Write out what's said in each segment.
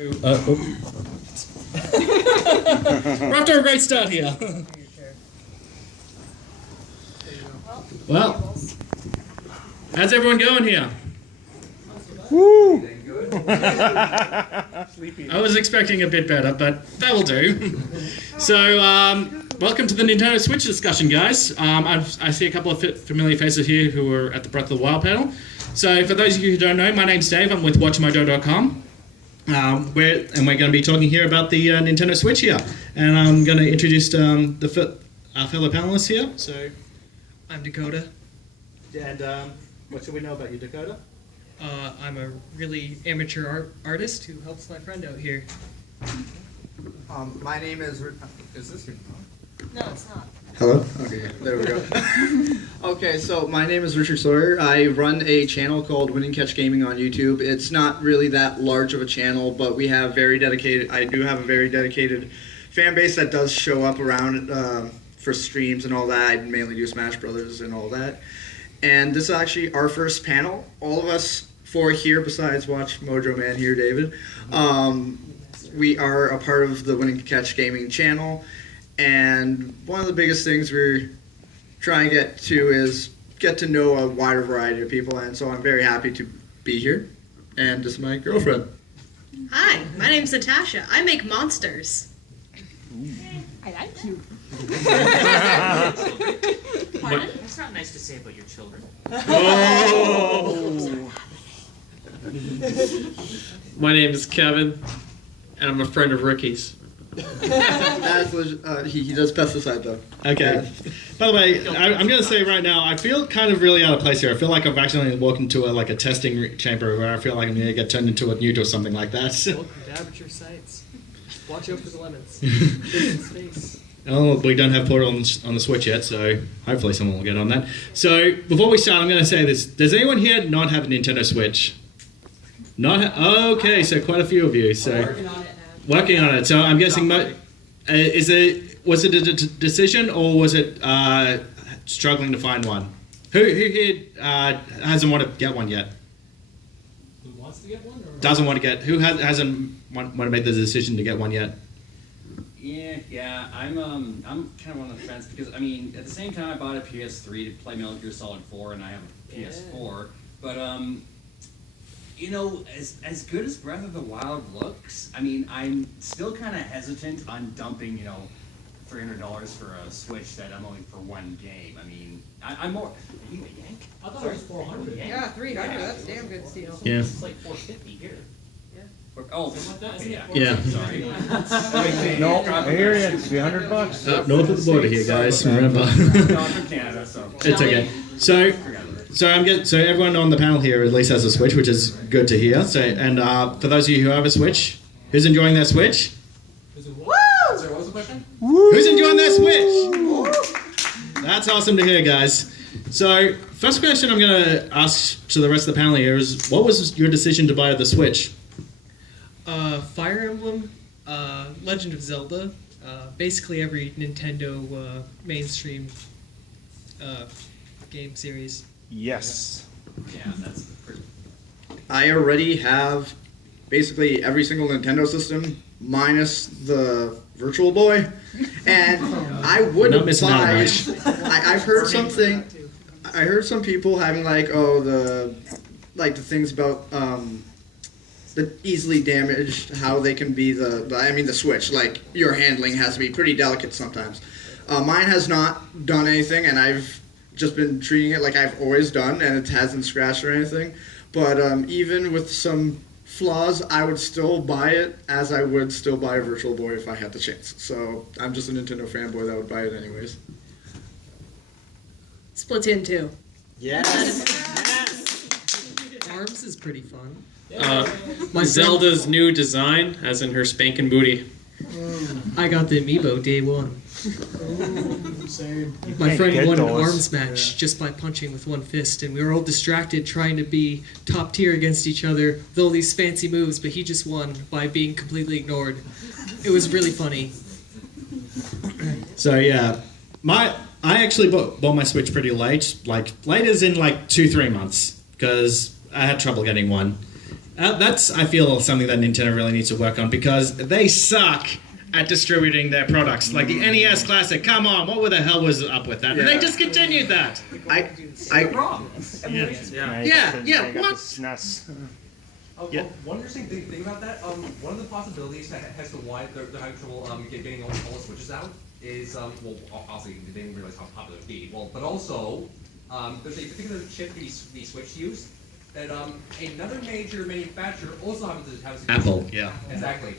We're off to a great start here. Well, how's everyone going here? Woo! I was expecting a bit better, but that will do. So, welcome to the Nintendo Switch discussion, guys. I see a couple of familiar faces here who were at the Breath of the Wild panel. So, for those of you who don't know, my name's Dave. I'm with WatchMojo.com. We're going to be talking here about the Nintendo Switch here. And I'm going to introduce our fellow panelists here. So, I'm Dakota. And what should we know about you, Dakota? I'm a really amateur artist who helps my friend out here. My name is... Is this your phone? No, it's not. Hello? Okay, there we go. Okay, so my name is Richard Sawyer. I run a channel called Win and Catch Gaming on YouTube. It's not really that large of a channel, but we have I do have a very dedicated fan base that does show up around for streams and all that. I mainly do Smash Brothers and all that. And this is actually our first panel. All of us four here, besides Watch Mojo Man here, David, we are a part of the Win and Catch Gaming channel. And one of the biggest things we're trying to get to is get to know a wider variety of people. And so I'm very happy to be here. And this is my girlfriend. Hi, my name's Natasha. I make monsters. I like you. Pardon? It's not nice to say about your children. Oh! My name is Kevin, and I'm a friend of Ricky's. He does pesticide though. Okay. By the way, I'm going to say right now, I feel kind of really out of place here. I feel like I've accidentally walked into a testing chamber where I feel like I'm going to get turned into a newt or something like that. Welcome to amateur sites. Watch out for the lemons. In space. Oh, we don't have Portal on the Switch yet, so hopefully someone will get on that. So, before we start, I'm going to say this. Does anyone here not have a Nintendo Switch? Okay, so quite a few of you. So Working on it now. working on it. So I'm guessing, was it a decision or was it struggling to find one? Who here hasn't wanted to get one yet? Who wants to get one? Or? Doesn't want to get. Who hasn't want to make the decision to get one yet? Yeah, I'm kind of on the fence because, I mean, at the same time I bought a PS3 to play Metal Gear Solid 4 and I have a PS4, but, you know, as good as Breath of the Wild looks, I mean, I'm still kind of hesitant on dumping, you know, $300 for a Switch that I'm only for one game. I mean, I'm more... Are you a yank? I thought it was 400. Yeah, 300. That's a damn good steal. Yeah. It's like 450 here. Oh, Something like that, isn't it? Yeah. Sorry. No, I hear you. It's $300. North of the border here, guys. Remember. No, I'm from Canada, so... It's okay. So everyone on the panel here at least has a Switch, which is good to hear. So, and for those of you who have a Switch, who's enjoying their Switch? Woo! Sorry, what was the question? Who's enjoying their Switch? That's awesome to hear, guys. So, first question I'm going to ask to the rest of the panel here is, what was your decision to buy the Switch? Fire Emblem, Legend of Zelda, basically every Nintendo mainstream game series. Yes. Yeah, that's pretty... I already have basically every single Nintendo system minus the Virtual Boy, and I would Not missing out buy. much. I've heard something. I heard some people having the things about the easily damaged, how they can be the Switch. Like your handling has to be pretty delicate sometimes. Mine has not done anything, and I've just been treating it like I've always done, and it hasn't scratched or anything. But even with some flaws, I would still buy it as I would still buy a Virtual Boy if I had the chance. So I'm just a Nintendo fanboy that would buy it anyways. Splatoon 2. Yes. ARMS is pretty fun. My Zelda's new design, as in her spanking booty. I got the amiibo day one. Same. My friend won an arms match just by punching with one fist, and we were all distracted trying to be top tier against each other with all these fancy moves, but he just won by being completely ignored. It was really funny. So yeah, I actually bought my Switch pretty late. Like late as in 2-3 months, because I had trouble getting one. That's, I feel, something that Nintendo really needs to work on because they suck at distributing their products. Like the NES Classic, come on, what the hell was up with that? And they discontinued that. Yeah, what? SNES. Yeah. One interesting thing about that, one of the possibilities as to why they're having trouble getting all the Switches out is, well, obviously they didn't realize how popular it would be. Well, but also, there's a particular chip the Switch used that another major manufacturer also happens to have. Apple, yeah. Exactly.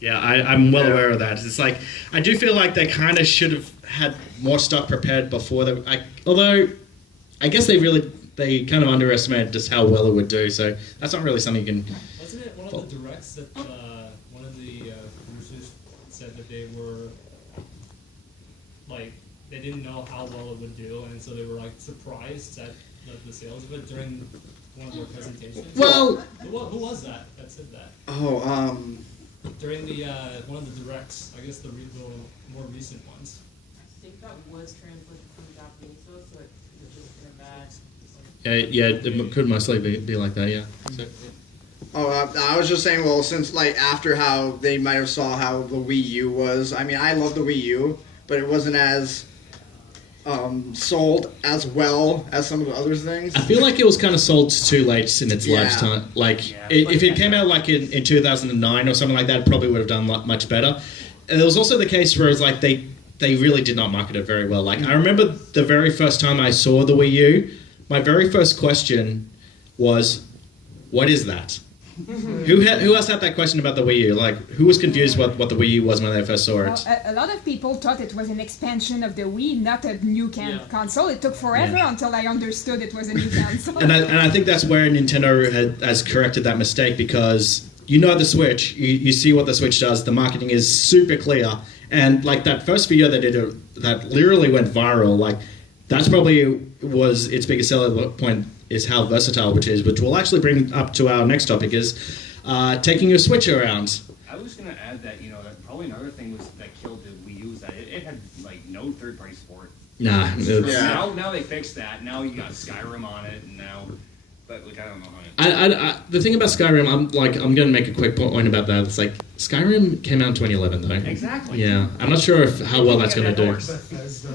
Yeah, I'm well aware of that. It's like, I do feel like they kind of should have had more stock prepared before although, I guess they kind of underestimated just how well it would do, so that's not really something you can... Wasn't it one of the directs that one of the producers said that they were, like, they didn't know how well it would do, and so they were, like, surprised at the sales of it during one of their presentations? Well... Who was that said that? During the one of the directs, I guess the more recent ones. I think that was translated from Japanese though, so it was just in a bad. Yeah, it could mostly be like that, yeah. So. I was just saying, well, since like after how they might have saw how the Wii U was, I mean, I love the Wii U, but it wasn't as sold as well as some of the other things. I feel like it was kind of sold too late in its lifetime. Like, if it came out like in 2009 or something like that, it probably would have done much better. And there was also the case where it's like they really did not market it very well. Like, I remember the very first time I saw the Wii U, my very first question was, what is that? Who else had that question about the Wii U? Like, who was confused what the Wii U was when they first saw it? Well, a lot of people thought it was an expansion of the Wii, not a new console. It took forever until I understood it was a new console. And I think that's where Nintendo has corrected that mistake, because you know the Switch, you see what the Switch does, the marketing is super clear, and like that first video they did that literally went viral, like that's probably was its biggest selling point, is how versatile which will actually bring up to our next topic, is taking your Switch around. I was going to add that, that probably another thing that killed the Wii U is that it had like no third-party support. Nah. Now they fixed that. Now you got Skyrim on it, and now, but like I don't know how. The thing about Skyrim, I'm going to make a quick point about that. It's like Skyrim came out in 2011, though. Exactly. Yeah, I'm not sure how well that's going to do.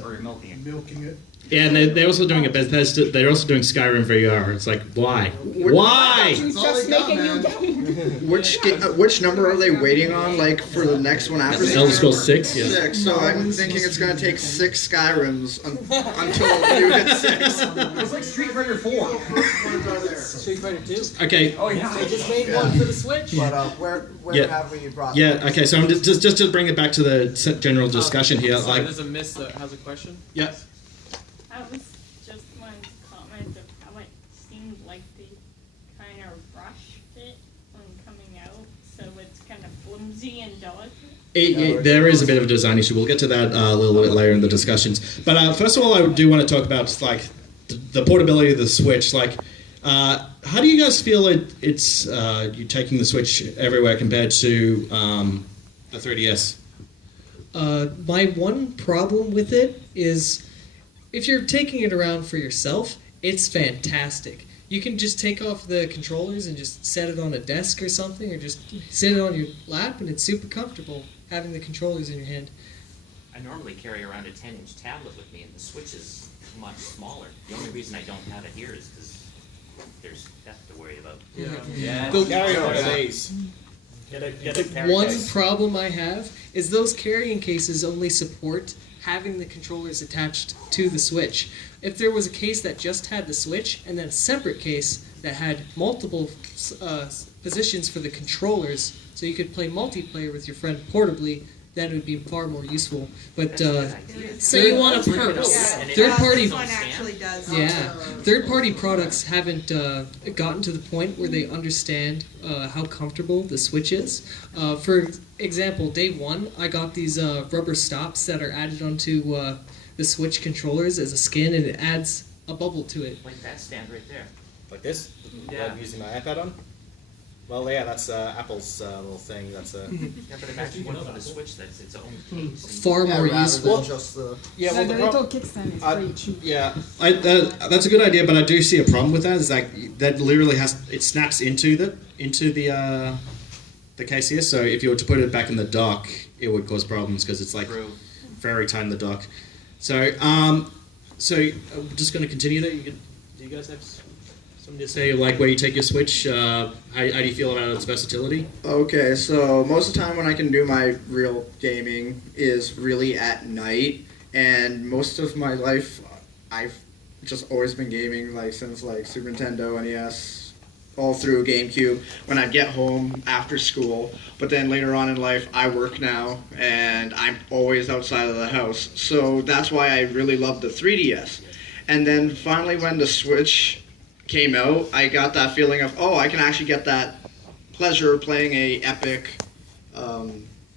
Or milking it. Yeah, and they're also doing a Bethesda. They're also doing Skyrim VR. It's like, why? Why? Just make a new game. Which number are they waiting on? Like for the next one after? Elder Scrolls 6. Yeah. 6. So I'm thinking it's gonna take 6 Skyrims until you hit 6. It's like Street Fighter 4. Street Fighter 2. Okay. Oh yeah. They just made one for the Switch. But where have we brought? Yeah. Okay. So I'm just to bring it back to the general discussion here. Sorry, Like, there's a miss that has a question. yeah. That was just one comment of how it seemed like they kind of rushed it when coming out, so it's kind of flimsy and delicate. There is a bit of a design issue. We'll get to that a little bit later in the discussions. But first of all, I do want to talk about like the portability of the Switch. Like, how do you guys feel it's you taking the Switch everywhere compared to the 3DS? My one problem with it is, if you're taking it around for yourself, it's fantastic. You can just take off the controllers and just set it on a desk or something, or just sit it on your lap, and it's super comfortable having the controllers in your hand. I normally carry around a 10-inch tablet with me, and the Switch is much smaller. The only reason I don't have it here is because there's theft to worry about. One problem I have is those carrying cases only support having the controllers attached to the Switch. If there was a case that just had the Switch and then a separate case that had multiple positions for the controllers, so you could play multiplayer with your friend portably, that would be far more useful. But say you want a purse. Third-party products haven't gotten to the point where they understand how comfortable the Switch is. For example, day one, I got these rubber stops that are added onto the Switch controllers as a skin, and it adds a bubble to it. Like that stand right there. Like this? Yeah. Like using my iPad on? Well, yeah, that's Apple's little thing. That's a. Yeah, but imagine one for the Switch that's its own case. Far more useful. Than just the. Yeah, well, the the little kickstand is pretty cheap. Yeah, that's a good idea, but I do see a problem with that. Is like that literally it snaps into the case here. So if you were to put it back in the dock, it would cause problems because it's like very tight in the dock. So I'm just going to continue that. Do you guys have something to say, like where you take your Switch? How do you feel about its versatility? Okay, so most of the time when I can do my real gaming is really at night, and most of my life I've just always been gaming, like since like Super Nintendo, NES, all through GameCube when I'd get home after school. But then later on in life, I work now, and I'm always outside of the house. So that's why I really love the 3DS. And then finally when the Switch came out, I got that feeling of, I can actually get that pleasure of playing a epic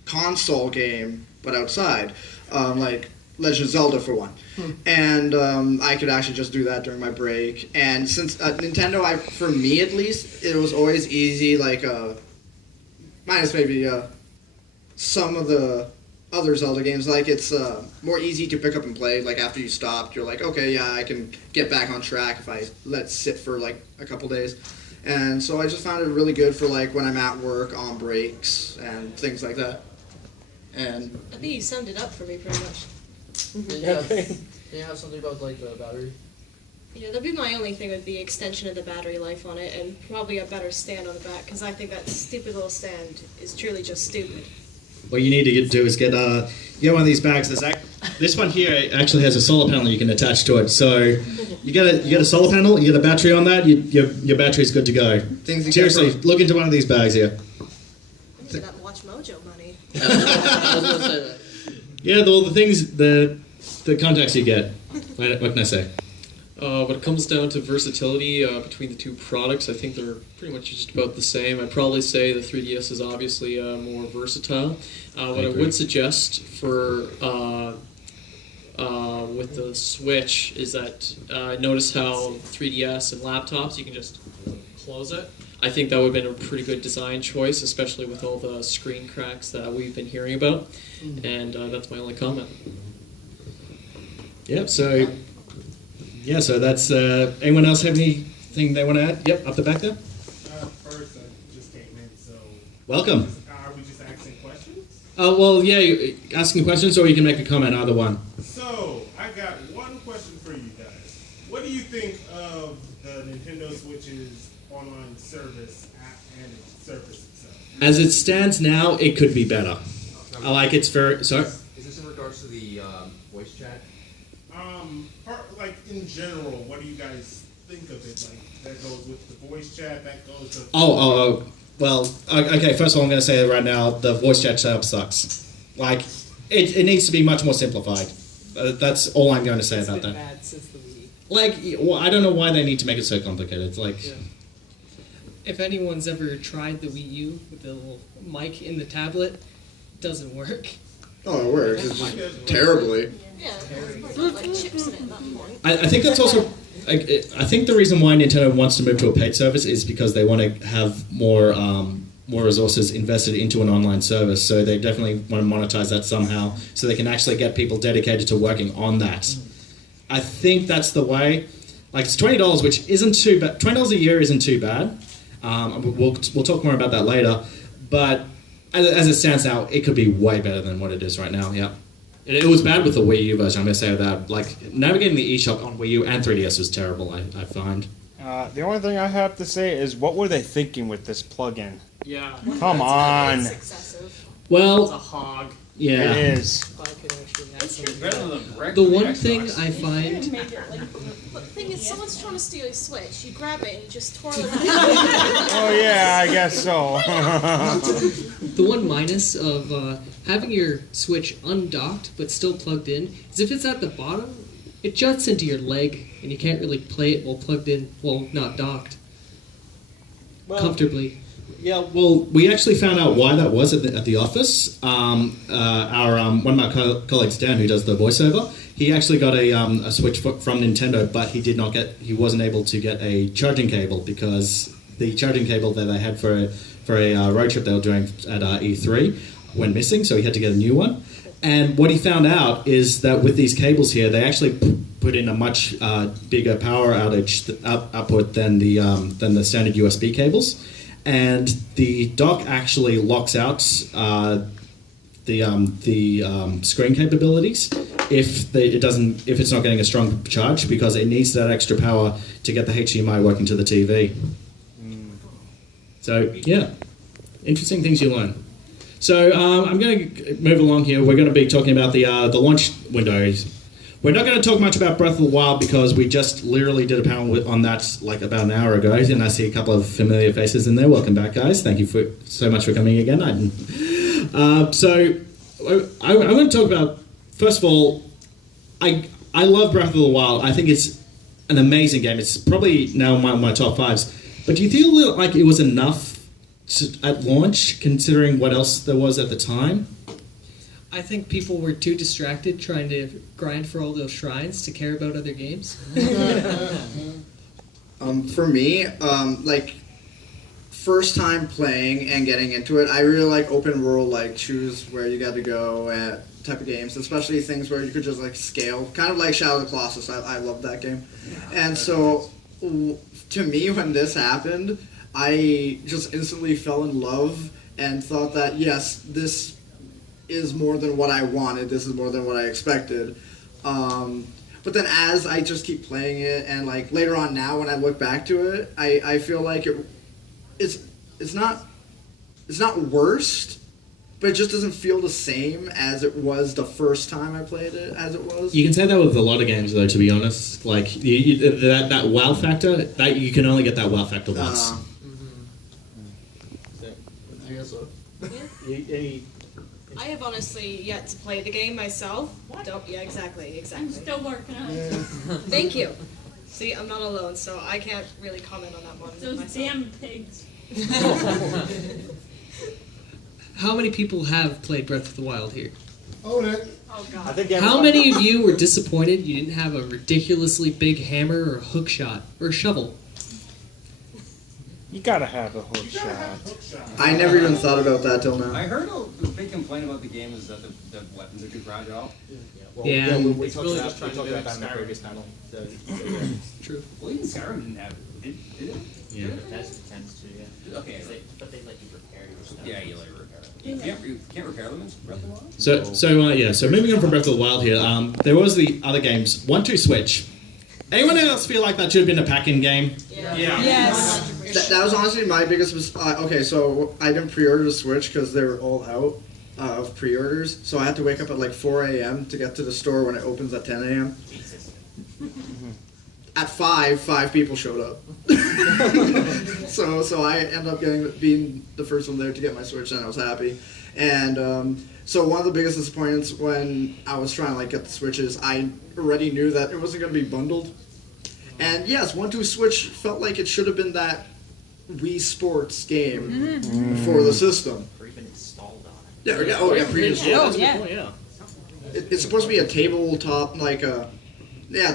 console game, but outside, like Legend of Zelda for one. And I could actually just do that during my break. And since Nintendo, for me at least, it was always easy, like minus maybe some of the other Zelda games, like it's more easy to pick up and play. Like after you stopped, you're like, okay, yeah, I can get back on track if I let it sit for like a couple days. And so I just found it really good for like when I'm at work, on breaks, and things like that. And I think you summed it up for me pretty much. Can you have something about like the battery? Yeah, that'd be my only thing with the extension of the battery life on it, and probably a better stand on the back, because I think that stupid little stand is truly just stupid. What you need to do is get one of these bags. This one here actually has a solar panel you can attach to it. So you get a solar panel, you get a battery on that, your battery's good to go. Seriously, look into one of these bags here. Look at that Watch Mojo money. I was gonna say that. Yeah, the things, the contacts you get. What can I say? When it comes down to versatility between the two products, I think they're pretty much just about the same. I'd probably say the 3DS is obviously more versatile. What I would suggest for with the Switch is that notice how 3DS and laptops, you can just close it. I think that would have been a pretty good design choice, especially with all the screen cracks that we've been hearing about. And that's my only comment. Yep, so that's, anyone else have anything they want to add? Yep, up the back there. First, I just came in, so... Welcome. Are we just asking questions? Well, yeah, asking questions, or you can make a comment, either one. So, I got one question for you guys. What do you think of the Nintendo Switch's online service app and its service itself? As it stands now, it could be better. I like it's very... Sorry? Is this in regards to the voice chat? Like in general, what do you guys think of it? Like that goes with the voice chat, that goes to... Well, okay, first of all, I'm going to say right now, the voice chat setup sucks. Like, it needs to be much more simplified. That's all I'm going to say about that. Bad since the Wii. Like, I don't know why they need to make it so complicated. It's like... Yeah. If anyone's ever tried the Wii U with the little mic in the tablet, it doesn't work. Oh, it works. It's just terribly. Yeah, like chips in it at that point. I think that's also... I think the reason why Nintendo wants to move to a paid service is because they want to have more resources invested into an online service. So they definitely want to monetize that somehow, so they can actually get people dedicated to working on that. I think that's the way. Like, it's $20, which isn't too bad. $20 a year isn't too bad. We'll talk more about that later. But as it stands now, it could be way better than what it is right now. Yeah. It was bad with the Wii U version, I'm going to say that. Like, navigating the eShop on Wii U and 3DS was terrible, I find. The only thing I have to say is, what were they thinking with this plugin? Yeah. Come on. It's excessive. Well, It's a hog. Yeah. It is. The one thing I find... But the thing is, someone's trying to steal your Switch, you grab it and you just twirl it. Oh yeah, I guess so. The one minus of having your Switch undocked but still plugged in is if it's at the bottom, it juts into your leg and you can't really play it while plugged in, well, not docked. Comfortably. Yeah, well, we actually found out why that was at the office. One of my colleagues, Dan, who does the voiceover, he actually got a Switch from Nintendo, but he wasn't able to get a charging cable because the charging cable that they had for a road trip they were doing at E3 went missing, so he had to get a new one. And what he found out is that with these cables here, they actually put in a much bigger power output than the standard USB cables, and the dock actually locks out the screen capabilities if it's not getting a strong charge, because it needs that extra power to get the HDMI working to the TV. So yeah, interesting things you learn. So I'm going to move along here. We're going to be talking about the launch windows. We're not going to talk much about Breath of the Wild because we just literally did a panel on that like about an hour ago, and I see a couple of familiar faces in there. Welcome back, guys. Thank you so much for coming again. So I want to talk about, first of all, I love Breath of the Wild. I think it's an amazing game. It's probably now my top 5s. But do you feel like it was enough at launch, considering what else there was at the time? I think people were too distracted trying to grind for all those shrines to care about other games. For me, like, first time playing and getting into it, I really like open world, like choose where you got to go at type of games, especially things where you could just like scale, kind of like Shadow of the Colossus. I love that game. And so to me, when this happened, I just instantly fell in love and thought that, yes, this is more than what I wanted, this is more than what I expected. But then as I just keep playing it, and like later on now when I look back to it, I feel like it's not worst, but it just doesn't feel the same as it was the first time I played it as it was. You can say that with a lot of games, though. To be honest, like that wow factor, that you can only get that wow factor once. I guess so. I have honestly yet to play the game myself. Yeah, exactly. I'm still working on it. Thank you. See, I'm not alone, so I can't really comment on that one. Those myself. damn pigs. How many people have played Breath of the Wild here? Own it. Oh god. I think How many of you were disappointed you didn't have a ridiculously big hammer or a hook shot or a shovel? You gotta have a hook shot. I never even thought about that till now. I heard the big complaint about the game is that the weapons are too fragile. Well, Yeah. we It's talked really about, just trying to that in mimic the Skyrim. previous panel. True. Well, even Skyrim didn't have it. Did it? Yeah. Bethesda tends to, yeah. Okay. But they let you repair your stuff. Yeah, you let it repair it. You can't repair them in Breath of the Wild? So moving on from Breath of the Wild here, there was the other games, 1-2 Switch. Anyone else feel like that should have been a pack-in game? Yeah. Yes. That was honestly my biggest okay, so I didn't pre-order the Switch because they were all out of pre-orders, so I had to wake up at like 4 a.m. to get to the store when it opens at 10 a.m. Jesus. At 5 people showed up. so I ended up being the first one there to get my Switch, and I was happy. And so one of the biggest disappointments when I was trying to like get the Switches, I already knew that it wasn't going to be bundled. And yes, 1-2 Switch felt like it should have been that Wii Sports game for the system. Or even installed on it. Yeah, pre-installed. Yeah. It's supposed to be a tabletop,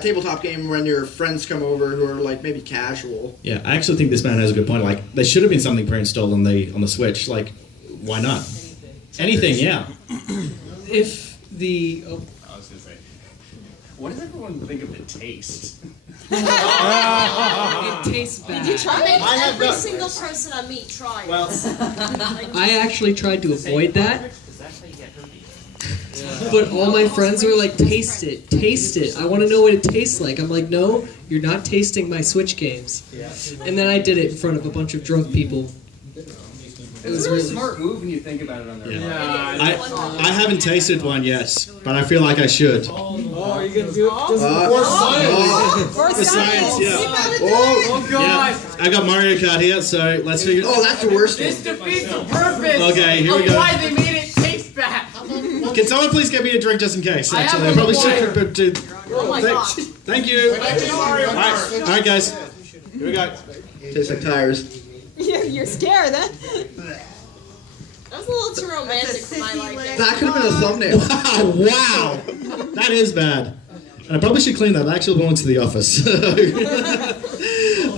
tabletop game when your friends come over who are like maybe casual. Yeah, I actually think this man has a good point. Like, there should have been something pre-installed on the Switch. Like, why not? Anything, yeah. If the I was gonna say, what does everyone think of the taste? it tastes bad. Did you try it? I have Every not. single person I meet tries. Well, I actually tried to avoid that, Because that's how you get herpes. but all my friends were like, taste it. I want to know what it tastes like. I'm like, no, you're not tasting my Switch games. And then I did it in front of a bunch of drunk people. It was It's a really smart move when you think about it on their part. I haven't tasted one yet, but I feel like I should. Oh, are you gonna do it just For For science, yeah. Oh God! Yeah, I got Mario Kart here, so let's figure. Oh, that's the worst This one. defeats the purpose Okay, here we of go. why they made it taste bad. Can someone please get me a drink just in case? I Actually, have I probably one should. more. But, Oh my god. thank you. All right, guys. Here we go. Tastes like tires. You're scared, huh? That was a little too romantic for my liking. That could have been a thumbnail. Wow, that is bad. And I probably should clean that. I actually belong to the office.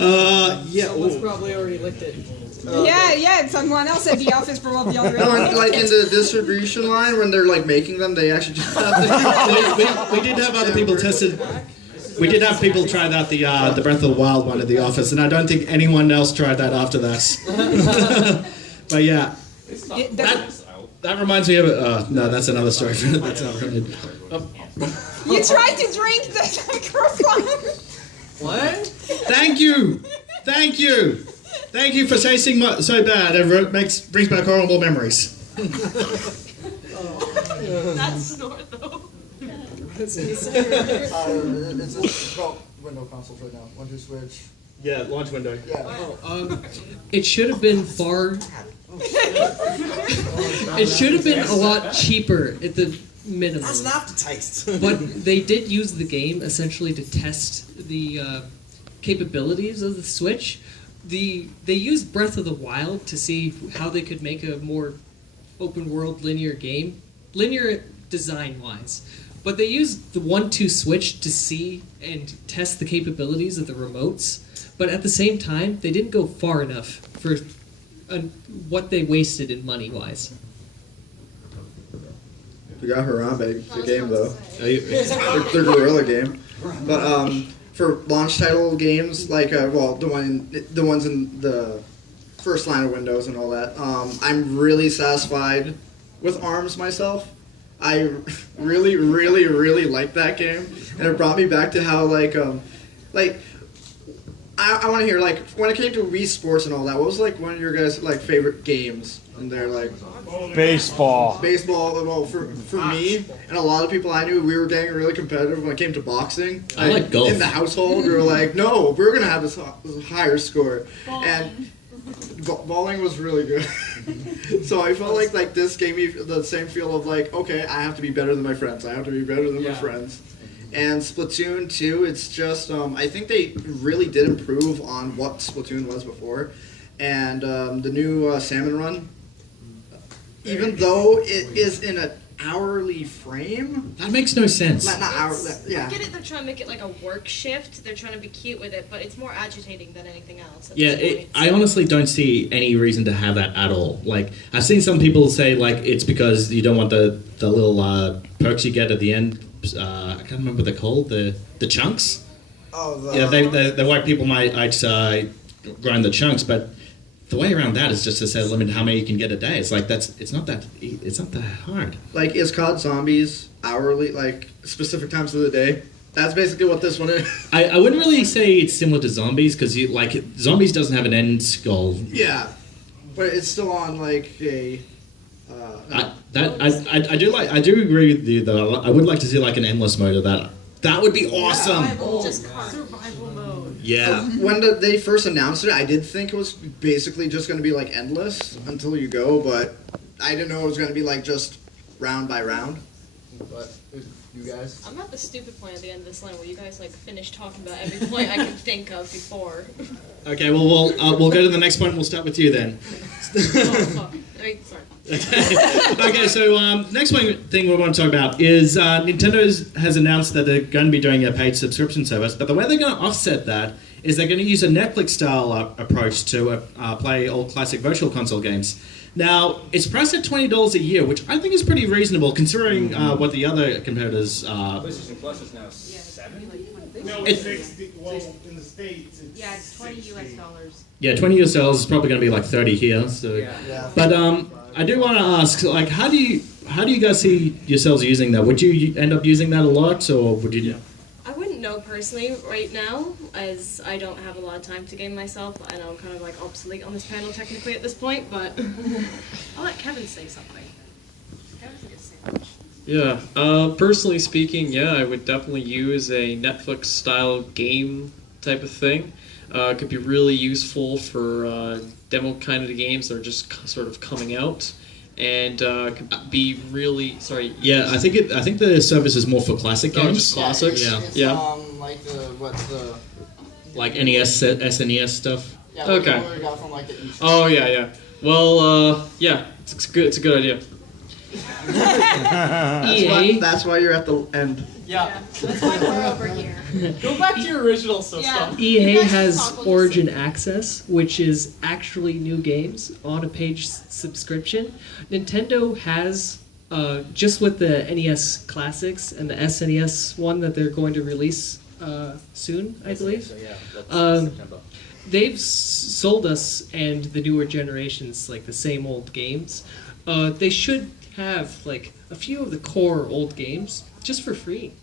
Yeah. Someone's probably already licked it. Yeah, someone else at the office probably already. No, and, like in the distribution line when they're like making them, they actually just have we did have other people tested. We did have people try that the Breath of the Wild one at the office, and I don't think anyone else tried that after this. But yeah, that reminds me of no, that's another story. That's not related. You tried to drink the microphone. What? Thank you for tasting so bad. It brings back horrible memories. That's snort though. It's about window consoles right now. One, two, Switch. Yeah, launch window. Yeah. It should have been far. It should have been a lot cheaper at the minimum. That's not the taste. But they did use the game essentially to test the capabilities of the Switch. They used Breath of the Wild to see how they could make a more open world linear game, linear design wise. But they used the 1-2 Switch to see and test the capabilities of the remotes. But at the same time, they didn't go far enough for what they wasted in money wise. We got Harambe, the game though. They're Gorilla game, but for launch title games like the ones in the first line of Windows and all that, I'm really satisfied with ARMS myself. I really, really, really like that game, and it brought me back to how I want to hear when it came to Wii Sports and all that. What was one of your guys' favorite games? And they're baseball. Baseball. Well, for me and a lot of people I knew, we were getting really competitive when it came to boxing. I like golf. In the household, we were like, no, we're gonna have this higher score. And bowling was really good. So I felt like this gave me the same feel of okay, I have to be better than my friends. I have to be better than my friends. And Splatoon 2, it's just, I think they really did improve on what Splatoon was before. And the new Salmon Run, even though it is in an hourly frame. That makes no sense. Not hourly, yeah. I get it, they're trying to make it like a work shift. They're trying to be cute with it, but it's more agitating than anything else. Yeah, I honestly don't see any reason to have that at all. I've seen some people say it's because you don't want the little perks you get at the end. I can't remember what they're called. The chunks. Oh, the white people might grind the chunks, but the way around that is just to say limit how many you can get a day. It's it's not that hard. Is COD Zombies hourly, specific times of the day? That's basically what this one is. I wouldn't really say it's similar to Zombies because Zombies doesn't have an end goal. Yeah, but it's still on a. I do agree with you though. I would like to see an endless mode of that. That would be awesome. Survival mode. Yeah. When they first announced it, I did think it was basically just going to be endless until you go, but I didn't know it was going to be just round by round. But you guys? I'm not the stupid point at the end of this line where you guys finish talking about every point I can think of before. Okay, well we'll go to the next point. And we'll start with you then. Sorry. Okay, so next thing we want to talk about is Nintendo has announced that they're going to be doing a paid subscription service, but the way they're going to offset that is they're going to use a Netflix-style approach to play all classic virtual console games. Now, it's priced at $20 a year, which I think is pretty reasonable considering what the other competitors are. PlayStation Plus is now $7? No, it's 60. Well, in the States, it's it's $20 US. Yeah, 20 US dollars is probably going to be 30 here. So, but I do want to ask, how do you guys see yourselves using that? Would you end up using that a lot, or would you? I wouldn't know personally right now, as I don't have a lot of time to game myself. I know I'm kind of obsolete on this panel technically at this point, but I'll let Kevin say something. Kevin's a good sandwich. Yeah, personally speaking, I would definitely use a Netflix-style game type of thing. It could be really useful for demo kind of games that are just sort of coming out, and could be really Yeah, I think the service is more for classic games. Just classics. It's, like NES, SNES stuff. Yeah, okay. we got from the east. Oh yeah. Well, it's good. It's a good idea. That's why you're at the end. Yeah. That's why we're over here. Go back to your original system. EA has Origin Access, which is actually new games on a page subscription. Nintendo has, just with the NES Classics and the SNES one that they're going to release soon, I believe. So yeah, that's September. They've sold us and the newer generations like the same old games. They should have like a few of the core old games just for free.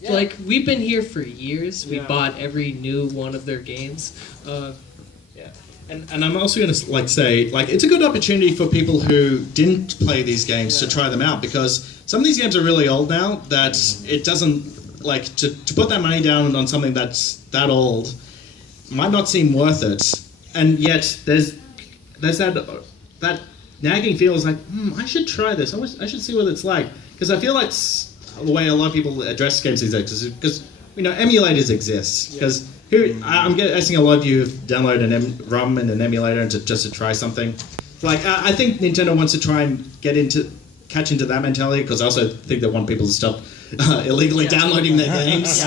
Yeah. Like we've been here for years. We Yeah. bought every new one of their games. Yeah. And I'm also going to like say like it's a good opportunity for people who didn't play these games to try them out, because some of these games are really old now that it doesn't like to put that money down on something that's that old might not seem worth it. And yet there's that nagging feeling like I should try this. I should see what it's like, because I feel like the way a lot of people address games these days, because emulators exist. Because I'm guessing a lot of you have downloaded an ROM and an emulator just to try something. Like I think Nintendo wants to try and catch into that mentality, because I also think they want people to stop illegally downloading their games.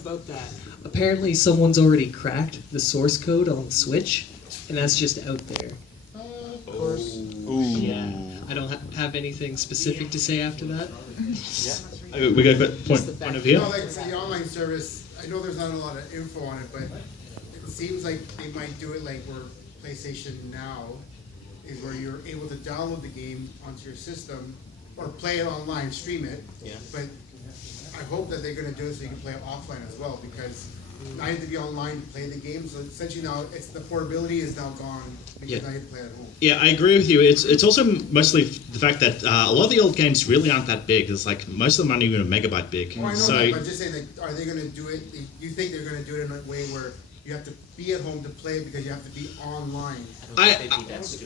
About that. Apparently, someone's already cracked the source code on the Switch, and that's just out there. Of course. Yeah. I don't have anything specific to say after that. Yeah. We got a point of view. No, like the online service, I know there's not a lot of info on it, but it seems like they might do it like where PlayStation Now is, where you're able to download the game onto your system or play it online, stream it. Yeah. But I hope that they're going to do it so you can play it offline as well, because now you have to be online to play the game. So essentially now the portability is now gone, because now you have to play at home. Yeah, I agree with you. It's also mostly the fact that a lot of the old games really aren't that big. It's like most of them aren't even a megabyte big. Oh, I know so that, but I'm just saying, like, are they going to do it? You think they're going to do it in a way where you have to be at home to play it because you have to be online?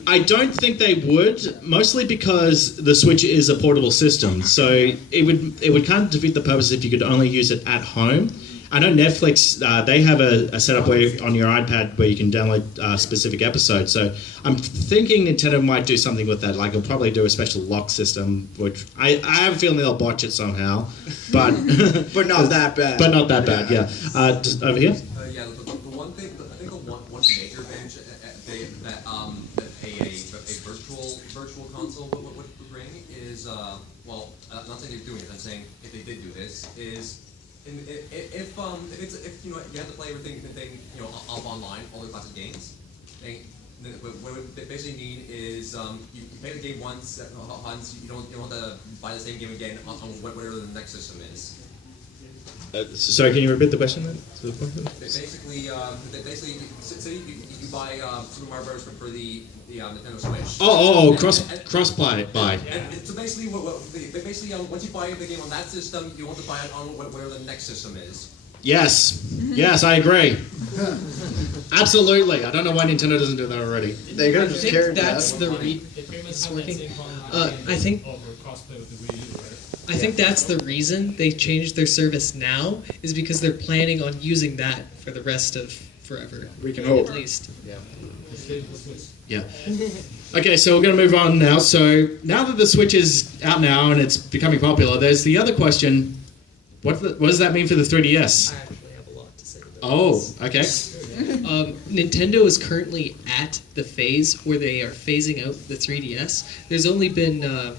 I don't think they would, mostly because the Switch is a portable system. So it would kind of defeat the purpose if you could only use it at home. I know Netflix, they have a setup where on your iPad where you can download specific episodes. So I'm thinking Nintendo might do something with that. Like they'll probably do a special lock system, which I have a feeling they'll botch it somehow. But but not that bad. But not that bad, yeah. Just over here. Yeah, the one thing, I think the one major advantage that a virtual console would bring is, well, not saying they're doing it. I'm saying if they did do this is. If you have to play everything up online, all the classic games, what it would basically mean is you play the game once, you don't have to buy the same game again on whatever the next system is. Sorry, can you repeat the question then? Basically, say you buy Super Mario Bros. For the Nintendo Switch. Cross buy. And so basically, once you buy the game on that system, you want to buy it on whatever the next system is. Yes, I agree. Absolutely. I don't know why Nintendo doesn't do that already. They could have just carried that. That's the I think that's the reason they changed their service now, is because they're planning on using that for the rest of forever. We can hope. At least. Yeah. Okay, so we're going to move on now. So now that the Switch is out now and it's becoming popular, there's the other question. What does that mean for the 3DS? I actually have a lot to say about Okay. Nintendo is currently at the phase where they are phasing out the 3DS. There's only been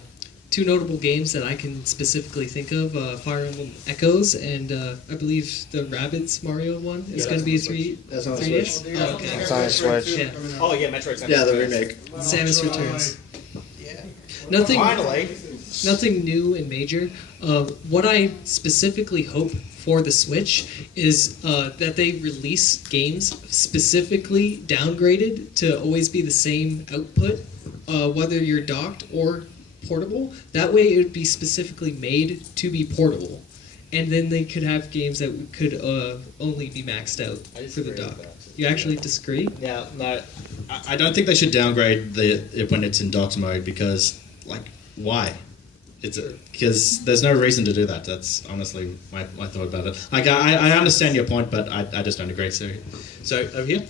two notable games that I can specifically think of, Fire Emblem Echoes and I believe the Rabbids Mario one is going to be a 3DS. That's on the Switch. Oh, okay. It's on the Switch. Yeah. Oh yeah, Metroid. Yeah, the remake. Samus Returns. Nothing new and major. What I specifically hope for the Switch is that they release games specifically downgraded to always be the same output, whether you're docked or portable. That way it would be specifically made to be portable. And then they could have games that could only be maxed out for the dock. You actually disagree? Yeah, no. I don't think they should downgrade it when it's in docked mode, because, like, why? Because there's no reason to do that. That's honestly my thought about it. Like, I understand your point, but I just don't agree. So over here.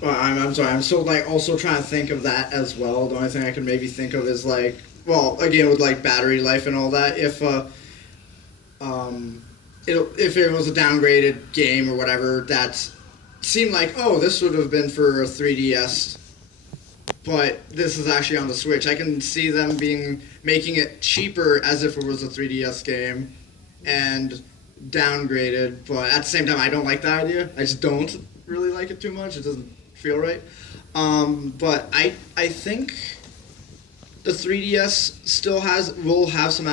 Well, I'm sorry. I'm still like also trying to think of that as well. The only thing I can maybe think of is like, well, again with like battery life and all that. If it was a downgraded game or whatever, that seemed like, oh, this would have been for a 3DS, but this is actually on the Switch. I can see them making it cheaper as if it was a 3DS game, and downgraded. But at the same time, I don't like that idea. I just don't really like it too much. It doesn't feel right. But I think the 3DS still will have some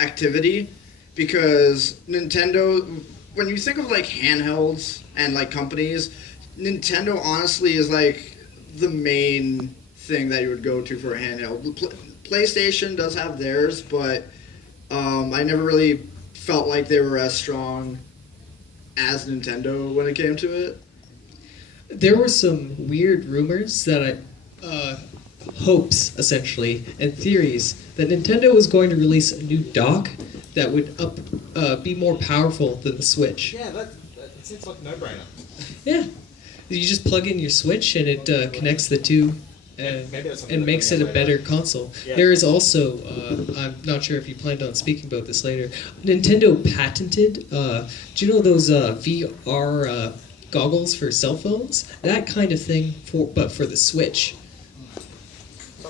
activity, because Nintendo, when you think of like handhelds and like companies, Nintendo honestly is like the main thing that you would go to for a handheld. PlayStation does have theirs, but I never really felt like they were as strong as Nintendo when it came to it. There were some weird rumors that hopes, essentially, and theories that Nintendo was going to release a new dock that would be more powerful than the Switch. Yeah, that seems like a no-brainer. Yeah. You just plug in your Switch and it connects the two and makes it a better console. Yeah. There is also, I'm not sure if you planned on speaking about this later, Nintendo patented, do you know those VR goggles for cell phones? That kind of thing, but for the Switch.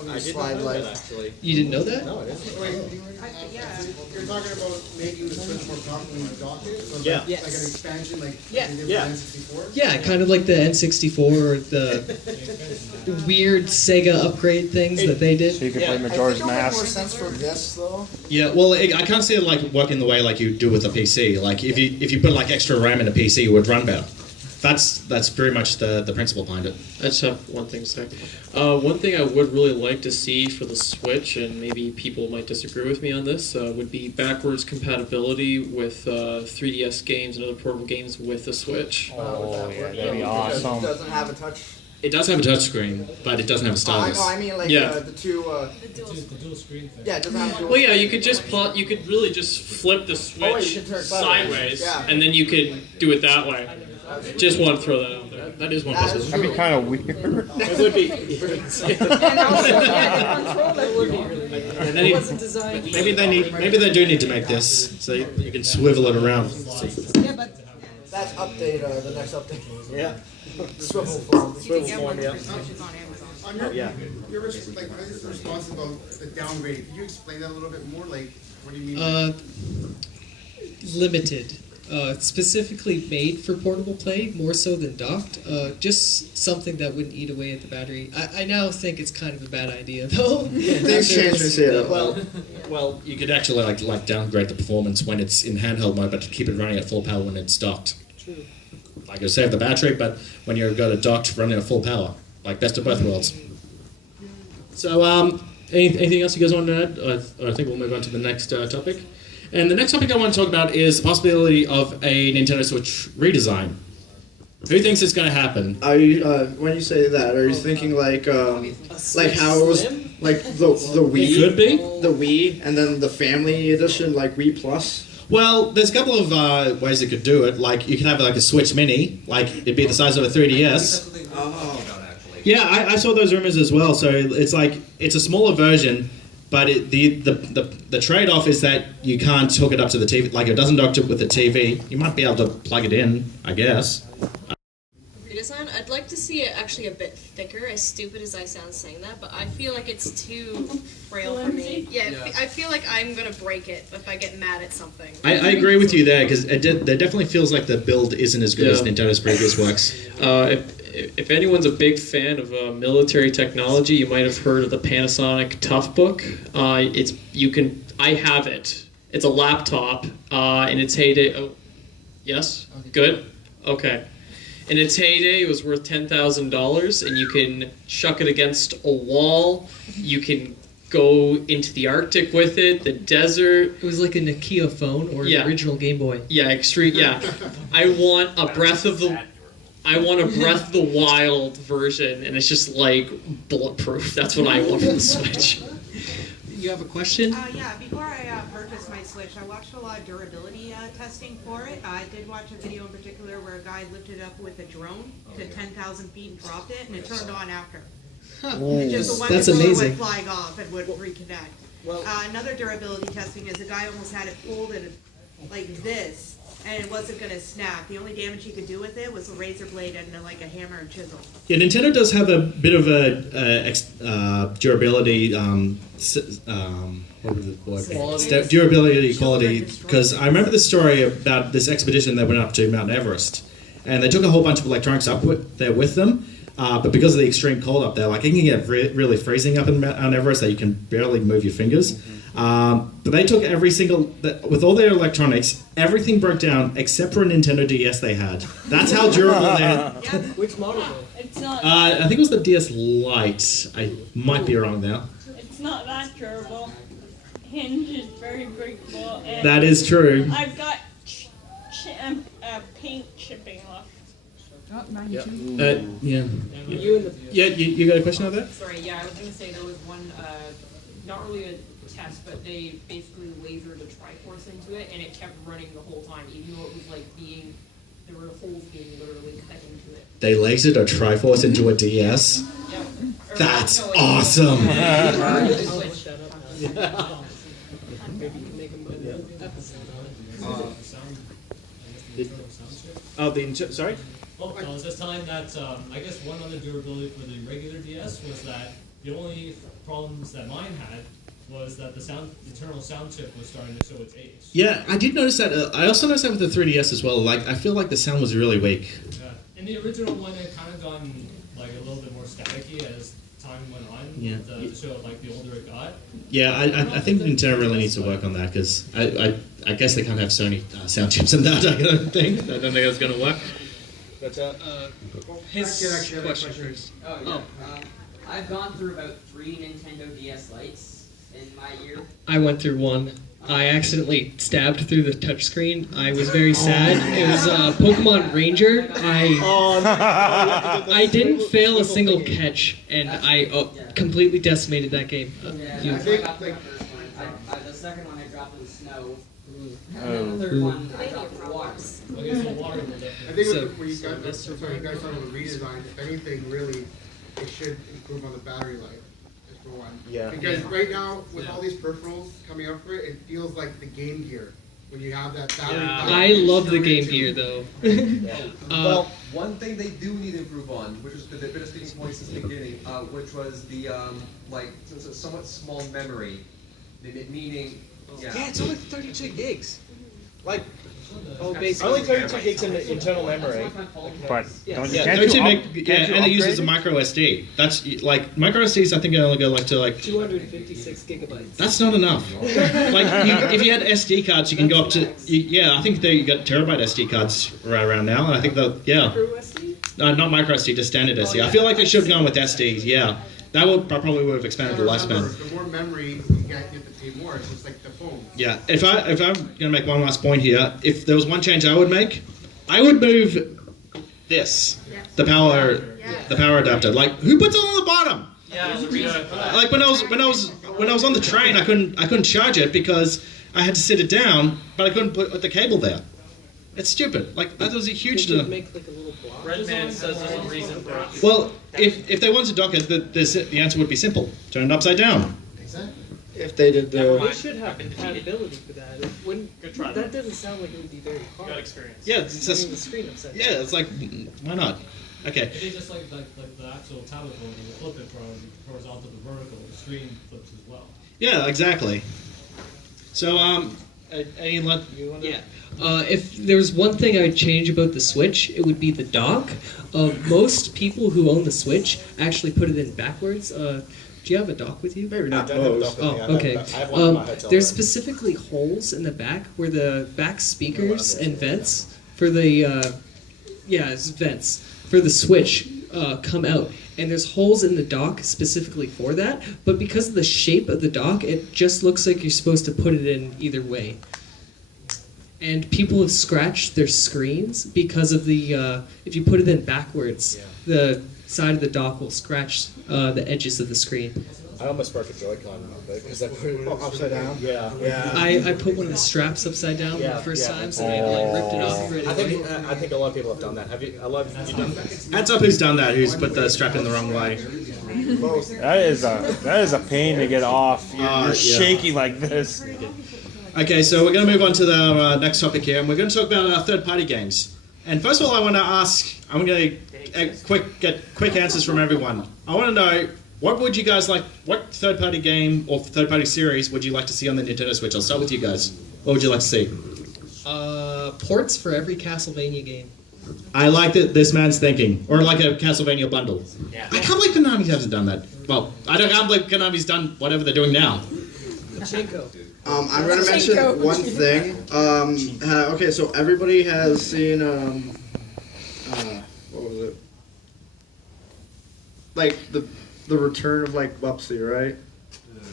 I did not know that, actually. You didn't know that? No, I didn't. You're talking about making the Switch more powerful when you dock it? So Yeah. like, like an expansion, like Yeah. they did with Yeah. N64? Yeah, kind of like the N64 or the weird Sega upgrade things that they did. So you can play Majora's I think it'll make Mask. more sense for this though. Yeah, well, I can't see it like working the way like you do with a PC. Like if you put like extra RAM in a PC, it would run better. That's pretty much the principle behind it. I just have one thing to say. One thing I would really like to see for the Switch, and maybe people might disagree with me on this, would be backwards compatibility with 3DS games and other portable games with the Switch. Oh, yeah, that'd be Because awesome. it doesn't have a touch. It does have a touchscreen, but it doesn't have a stylus. I mean like Yeah. the two. The dual screen thing. Yeah, it doesn't have a dual. Well, yeah, you could just you could really just flip the Switch you can turn it sideways, Yeah. and then you could do it that way. Just want to throw that out there. That is one possibility. That'd be kind of weird. It would be. And also, yeah, the controller would be really And then maybe they do need to make this so you can swivel it around. Yeah, but That's update. The next update. Yeah. Swivel form. Swivel form, yeah. On your, Yeah. your like, what is the response about the downgrade? Could you explain that a little bit more? Like, what do you mean? Limited. Specifically made for portable play, more so than docked. Just something that wouldn't eat away at the battery. I now think it's kind of a bad idea, though. Things change when you say that. Well, you could actually like downgrade the performance when it's in handheld mode, but to keep it running at full power when it's docked. True. Like it'll save the battery, but when you've got it docked, running at full power, like best of both worlds. So, anything else you guys want to add? I think we'll move on to the next topic. And the next topic I want to talk about is the possibility of a Nintendo Switch redesign. Who thinks it's going to happen? Are you when you say that, are you thinking like how it was like the Wii? It could be the Wii, and then the Family Edition, like Wii Plus. Well, there's a couple of ways they could do it. Like you could have like a Switch Mini, like it'd be the size of a 3DS. Yeah, I saw those rumors as well. So it's like it's a smaller version. But the trade-off is that you can't hook it up to the TV. Like, it doesn't dock up with the TV. You might be able to plug it in, I guess. Redesign? I'd like to see it actually a bit thicker, as stupid as I sound saying that, but I feel like it's too frail for me. Yeah, I feel like I'm going to break it if I get mad at something. I agree with you there, because there definitely feels like the build isn't as good as Nintendo's previous works. If anyone's a big fan of military technology, you might have heard of the Panasonic Toughbook. I have it. It's a laptop, in its heyday. Oh, yes, good, okay. In its heyday, it was worth $10,000, and you can chuck it against a wall. You can go into the Arctic with it, the desert. It was like a Nokia phone or the original Game Boy. Yeah, extreme. Yeah, I want a Breath of the Wild version, and it's just like bulletproof. That's what I want for the Switch. You have a question? Yeah, before I purchased my Switch, I watched a lot of durability testing for it. I did watch a video in particular where a guy lifted up with a drone to 10,000 feet and dropped it, and it turned on after. It just the one That's bullet amazing. went flying off and would reconnect. Another durability testing is a guy almost had it folded like this, and it wasn't going to snap. The only damage he could do with it was a razor blade and like a hammer and chisel. Yeah, Nintendo does have a bit of a durability. What was it called? Quality. Durability quality. Because I remember this story about this expedition they went up to Mount Everest, and they took a whole bunch of electronics up there with them. But because of the extreme cold up there, like it can get really freezing up in Mount Everest that you can barely move your fingers. But they took with all their electronics, everything broke down except for a Nintendo DS they had. That's how durable they had. Which model though? It's not. I think it was the DS Lite. I might be wrong there. It's not that durable. Hinge is very breakable. And That is true. I've got paint chipping left. Oh, mine too. Yeah. You and the You got a question out there? Sorry, yeah, I was going to say there was one, not really a test, but they basically lasered a Triforce into it, and it kept running the whole time, even though it was like there were holes being literally cut into it. They lasered a Triforce into a DS. Yep. That's awesome. Maybe you can make them Sorry? Well, I was just telling that I guess one other durability for the regular DS was that the only problems that mine had was that the internal sound chip was starting to show its age. Yeah, I did notice that. I also noticed that with the 3DS as well. Like, I feel like the sound was really weak. Yeah. In the original one, it kind of gone like a little bit more staticky as time went on. Yeah. To show like the older it got. Yeah, I think Nintendo really needs to work on that because I guess they can't have Sony sound chips in that. I don't think it's going to work. His Actually, question first. Oh, yeah. I've gone through about 3 Nintendo DS Lites in my year. I went through one. I accidentally stabbed through the touchscreen. I was very sad. It was Pokemon Ranger. I didn't fail a single catch, and I completely decimated that game. I got the first one. The second one I dropped in the snow. And then the third one I dropped in the water. Okay, so water will definitely. I think when you guys talk about the redesign, if anything, really, it should improve on the battery life, just for one. Yeah. Because right now, with all these peripherals coming up for it, it feels like the Game Gear. When you have that battery life. I love the Game Gear, though. Well, one thing they do need to improve on, which was the bit of speaking point since the beginning, which was the somewhat small memory, meaning. Yeah, it's only 32 gigs. Like, basically. only 32 gigs in the internal memory. But can't 32 you meg, can't yeah, you and it uses a upgrade micro SD. That's like micro SDs. I think only go to 256 gigabytes. That's not enough. If you had SD cards, you can go up to. I think you got terabyte SD cards right around now, and I think not micro SD, just standard SD. I feel like they should have gone with SDs. Yeah, that probably would have expanded the lifespan. The more memory you get, you have to pay more. It's just like the phone. Yeah, if I'm gonna make one last point here, if there was one change I would make, I would move this, the power adapter. Like, who puts it on the bottom? Like when I was on the train, I couldn't charge it because I had to sit it down, but I couldn't put the cable there. It's stupid. Like, that was a huge. Make like a little block. Redman says there's a reason for it. Well, if they wanted to dock it, the answer would be simple: turn it upside down. Exactly. If they did They should have compatibility for that. It wouldn't, Good try. that doesn't sound like it would be very hard. Got experience. Yeah, it's Turning just, the screen upside down. yeah, it's like, why not? Okay. It is just like the actual tablet phone, when you flip it from horizontal to vertical, the screen flips as well. Yeah, exactly. So, any let you want to? Yeah. If there was one thing I would change about the Switch, it would be the dock. Most people who own the Switch actually put it in backwards. Do you have a dock with you? Maybe not. Okay. There's specifically holes in the back where the back speakers and vents for the vents for the Switch come out, and there's holes in the dock specifically for that. But because of the shape of the dock, it just looks like you're supposed to put it in either way. And people have scratched their screens because of the if you put it in backwards, the side of the dock will scratch the edges of the screen. I almost broke a Joy-Con because I put it upside down. Yeah. I put one of the straps upside down the first time, so they like ripped it off right away. I think a lot of people have done that. Have you done that? Hands up who's done that, who's put the strap in the wrong way. That is a pain to get off. You're shaking like this. Okay, so we're going to move on to the next topic here, and we're going to talk about third-party games. And first of all, I want to ask, I'm going to get quick answers from everyone. I want to know, what would you guys like, what third-party game or third-party series would you like to see on the Nintendo Switch? I'll start with you guys. What would you like to see? Ports for every Castlevania game. I like this man's thinking, or like a Castlevania bundle. Yeah. I can't believe Konami hasn't done that. Well, I can't believe Konami's done whatever they're doing now. I'm going to mention one thing. Okay, so everybody has seen, what was it? Like, the return of, like, Bubsy, right?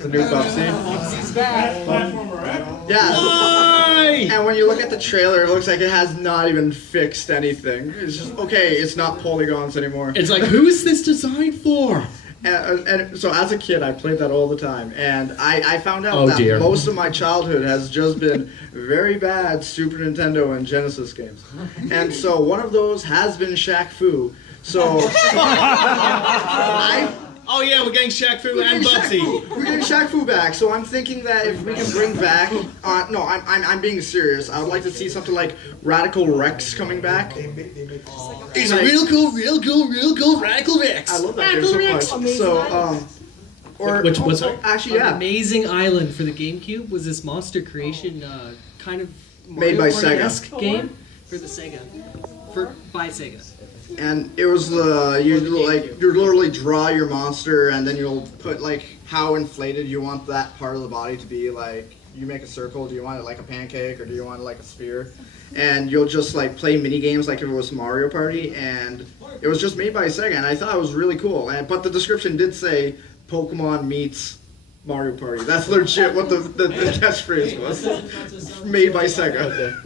The new Bubsy. Bubsy's back. Platformer, right? Yeah. Why? And when you look at the trailer, it looks like it has not even fixed anything. It's just, okay, it's not polygons anymore. It's like, who is this designed for? And so as a kid, I played that all the time, and I found out Oh, that dear. most of my childhood has just been very bad Super Nintendo and Genesis games. And so one of those has been Shaq Fu. So Oh yeah, we're getting Shaq Fu and Bubsy. We're getting Shaq Fu back. So I'm thinking that if we can bring back, no, I'm being serious. I would like to see something like Radical Rex coming back. He's a real cool Radical Rex. I love that game so much. So or what's that? Actually, yeah. An Amazing Island for the GameCube was this monster creation kind of Made by Sega. Mario-Party-esque game for the Sega. By Sega. And it was you literally draw your monster, and then you'll put like how inflated you want that part of the body to be. Like you make a circle. Do you want it like a pancake, or do you want it like a sphere? And you'll just like play mini games like if it was Mario Party, and it was just made by Sega, and I thought it was really cool. But the description did say Pokemon meets Mario Party. That's legit what the catchphrase was. Made by Sega.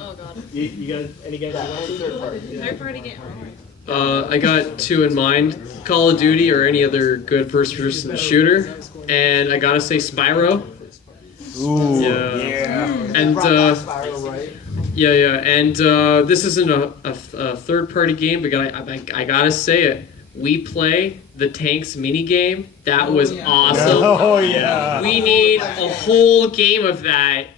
Oh god. You got any games you want to? Third party game. I got two in mind: Call of Duty or any other good first-person shooter, and I gotta say Spyro. Ooh, yeah. And and this isn't a third-party game, but I gotta say it. We play the tanks mini game. That was awesome. Oh yeah. We need a whole game of that,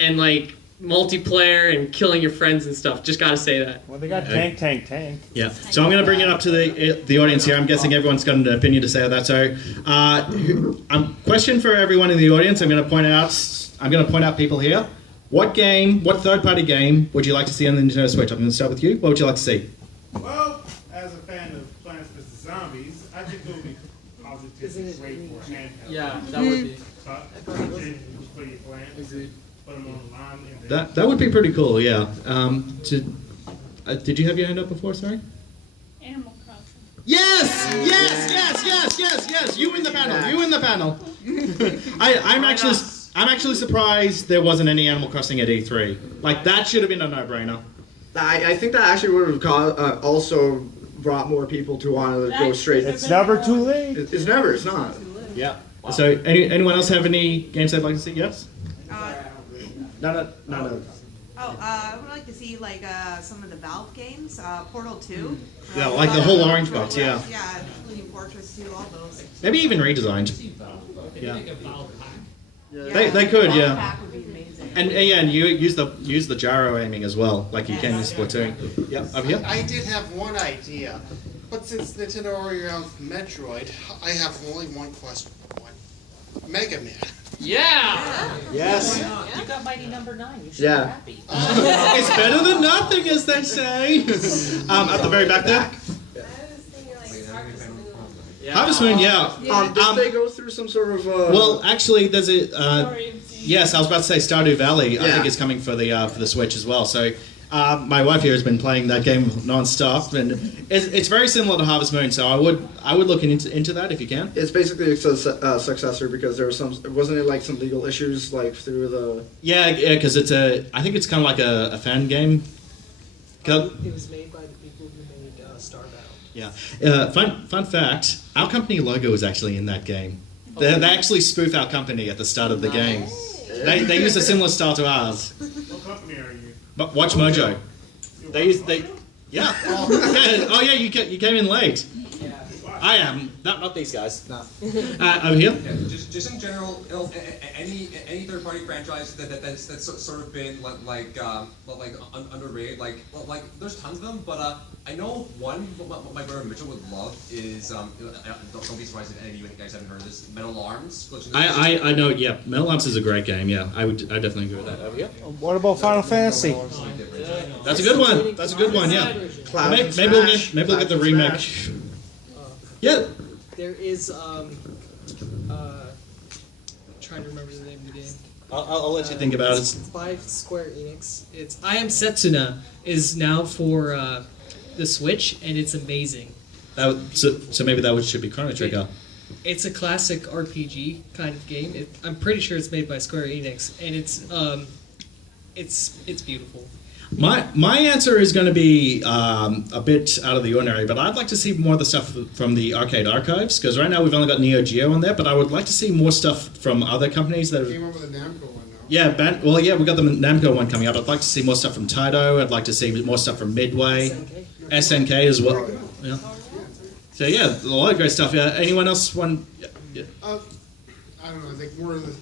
and like multiplayer and killing your friends and stuff. Just gotta say that. Well, they got tank. Yeah. So I'm going to bring it up to the audience here. I'm guessing everyone's got an opinion to say on that. So, question for everyone in the audience. I'm going to point out people here. What third-party game would you like to see on the Nintendo Switch? I'm going to start with you. What would you like to see? Well, as a fan of Plants vs. Zombies, I think it would be positively great for handheld. Yeah, that would be. For your plants. Put them online. That would be pretty cool. Yeah. Did you have your hand up before? Sorry. Animal Crossing. Yes! You win the panel. I'm actually surprised there wasn't any Animal Crossing at E3. Like that should have been a no-brainer. I think that actually would have also brought more people to want to go straight. It's never too late. It's never. It's not. Yeah. Wow. So, anyone else have any games they'd like to see? Yes. No. I would like to see like some of the Valve games, Portal 2. Yeah, like the whole orange box. Yeah. Yeah, including Fortress 2, all those. Maybe even redesigned. Yeah. Make a Valve pack. They could, Valve yeah. pack would be amazing. And you use the gyro aiming as well, like you can in Splatoon. Yep, over here. I did have one idea, but since Nintendo already announced Metroid, I have only one question. Mega Man. Yeah. Yes. You got Mighty Number 9. You should Yeah. be happy. It's better than nothing, as they say. At the very back there. Harvest Moon, yeah. Did they go through some sort of? Well, actually, there's a. Yes, I was about to say Stardew Valley. I think is coming for the Switch as well. So. My wife here has been playing that game non-stop, and it's very similar to Harvest Moon. So I would look into that if you can. It's basically a successor because there was wasn't it like some legal issues like through the. Yeah, because I think it's kind of like a fan game. It was made by the people who made Star Battle. Yeah. Fun fact, our company logo is actually in that game. They actually spoof our company at the start of the game. They use a similar style to ours. What company are you? But Watch Mojo. Yeah. Oh yeah, you came in late. I am. Not these guys. No. Over here. Yeah, just in general, any third-party franchise that's sort of been underrated. Like there's tons of them, but I know one my brother Mitchell would love is don't be surprised if any of you guys haven't heard of this, Metal Arms. I know. Yeah, Metal Arms is a great game. Yeah, I definitely agree with that. Over here. What about Final Fantasy? That's a good one. That's a good one. Yeah. Maybe we'll get the remake. Yeah. There is trying to remember the name of the game. I'll let you think about it. It's by Square Enix. It's I Am Setsuna is now for the Switch, and it's amazing. So maybe that should be Chrono Trigger. It's a classic RPG kind of game. I'm pretty sure it's made by Square Enix, and it's beautiful. My answer is going to be a bit out of the ordinary, but I'd like to see more of the stuff from the arcade archives, because right now we've only got Neo Geo on there, but I would like to see more stuff from other companies that Came up with a Namco one now. Yeah, we got the Namco one coming up. I'd like to see more stuff from Taito. I'd like to see more stuff from Midway, SNK as well. Yeah. So yeah, a lot of great stuff. Yeah. Anyone else want? Yeah. I don't know. Like more of the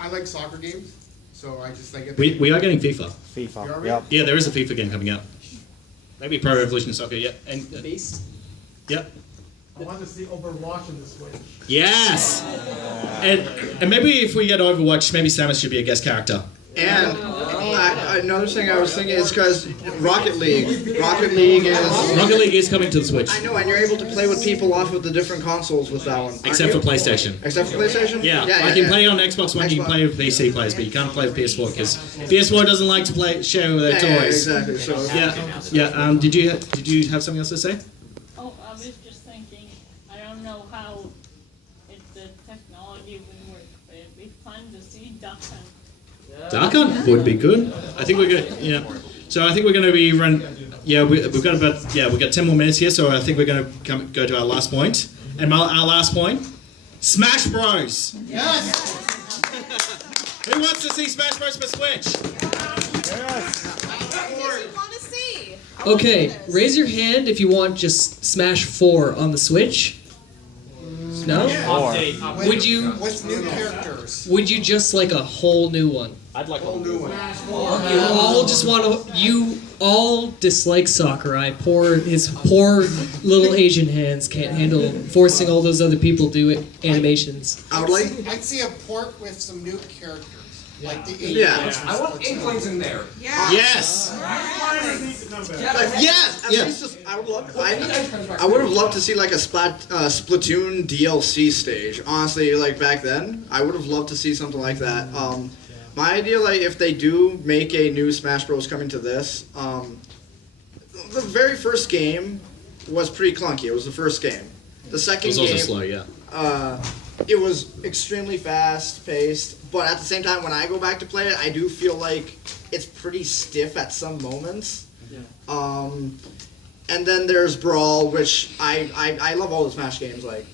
I like soccer games. So I just like it. We are getting FIFA. FIFA. Yep. Yeah, there is a FIFA game coming out. Maybe Pro Evolution Soccer. Yeah. And Beast. Yep. I want to see Overwatch on the Switch. Yes. And maybe if we get Overwatch, maybe Samus should be a guest character. And another thing I was thinking is because Rocket League is coming to the Switch. I know, and you're able to play with people off of the different consoles with that one. Except for PlayStation. Except for PlayStation? Yeah, you can play on Xbox One, you can play with PC players, but you can't play with PS4 because PS4 doesn't like to share with their toys. Yeah, exactly. So yeah. Did you have something else to say? Oh, I was just thinking. I don't know how the technology would work, but it'd be fun to see Duck Hunt. Duck Hunt would be good. I think we're good. Yeah. So I think we're going to be we've got 10 more minutes here. So I think we're going to go to our last point. And our last point, Smash Bros. Yes. Who wants to see Smash Bros for Switch? Okay, raise your hand if you want just Smash 4 on the Switch. No? Would you? What's new characters? Would you just like a whole new one? I'd like a whole new one. You all just want to. You all dislike Sakurai. His poor little Asian hands can't handle forcing all those other people to do animations. I'd see a port with some new characters. Like the I want Inklings in there. Yes. I would have loved to see like a Splatoon DLC stage. Honestly, like back then, I would have loved to see something like that. My idea, like if they do make a new Smash Bros. Coming to this, the very first game was pretty clunky. It was the first game. The second game was also slow, yeah. It was extremely fast-paced, but at the same time, when I go back to play it, I do feel like it's pretty stiff at some moments. Yeah. And then there's Brawl, which I love all the Smash games, like,